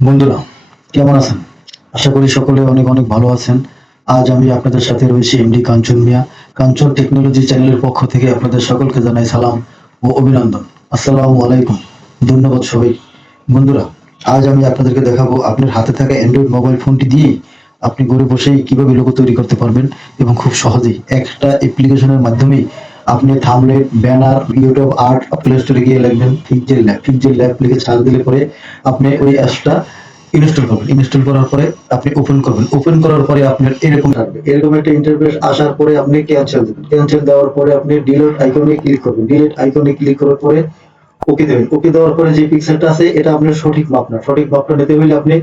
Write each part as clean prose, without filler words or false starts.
বন্ধুরা, কেমন আছেন? আশা করি সকলে অনেক অনেক ভালো আছেন। আজ আমি আপনাদের সাথে রয়েছি এমডি কাঞ্চন মিয়া। কাঞ্চন টেকনোলজি চ্যানেলের পক্ষ থেকে আপনাদের সকলকে জানাই সালাম ও অভিনন্দন। আসসালামু আলাইকুম। ধন্যবাদ সবাই। বন্ধুরা, আজ আমি আপনাদেরকে দেখাবো আপনার হাতে থাকা অ্যান্ড্রয়েড মোবাইল ফোনটি দিয়ে আপনি ঘরে বসেই কিভাবে লোগো তৈরি করতে পারবেন এবং খুব সহজেই একটা অ্যাপ্লিকেশনের মাধ্যমেই আপনি thumbnail, banner, YouTube art play স্টোরে গিয়ে লিখবেন পিক্সেল ল্যাব লিখে সার্চ দিলে পরে আপনি ওই অ্যাপসটা ইনস্টল করবেন। ইনস্টল করার পরে আপনি ওপেন করবেন। ওপেন করার পরে আপনার এরকম থাকবে। এরকম একটা ইন্টারফেস আসার পরে আপনি ক্যান্সেল দেবেন। ক্যান্সেল দেওয়ার পরে আপনি ডিলিট আইকনে ক্লিক করবেন। ডিলিট আইকনে ক্লিক করার পরে ওকে দেবেন। ওকে দেওয়ার পরে যে পিক্সেলটা আছে এটা আপনার সঠিক মাপ না। সঠিক মাপটা নিতে হলে আপনি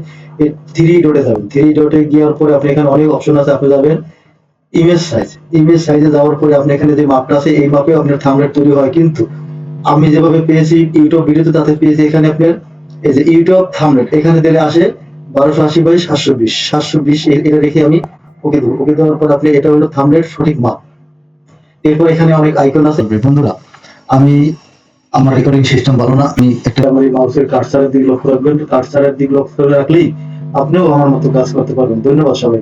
এই থ্রি ডটে যাবেন। থ্রি ডটে যাওয়ার পরে আপনি এখানে অনেক অপশন আছে, আপনি যাবেন ইমেজ সাইজ। ইমেজ সাইজে যাওয়ার পরে আপনি এখানে যে মাপটা আছে এই মাপে আপনার থাম্বনেল তৈরি হয়, কিন্তু আমি যেভাবে পেয়েছি ইউটিউব ভিডিওতে তাতে পেয়েছি এখানে আপনার এই যে ইউটিউব থাম্বনেল এখানে দিলে আসে 1280 বাই 720 এটা রেখে আমি ওকে দেবো। ওকে দেওয়ার পর আপনি এটা হলো থাম্বনেল সঠিক মাপ। এরপর এখানে অনেক আইকন আছে। বন্ধুরা, আমি আমার রেকর্ডিং সিস্টেম ভালো না, আমি একটা আমার এই মাউসের কার্সারের দিকে লক্ষ্য রাখবেন। কার্সারের দিকে লক্ষ্য রাখলেই আপনিও আমার মতো কাজ করতে পারবেন। ধন্যবাদ সবাই।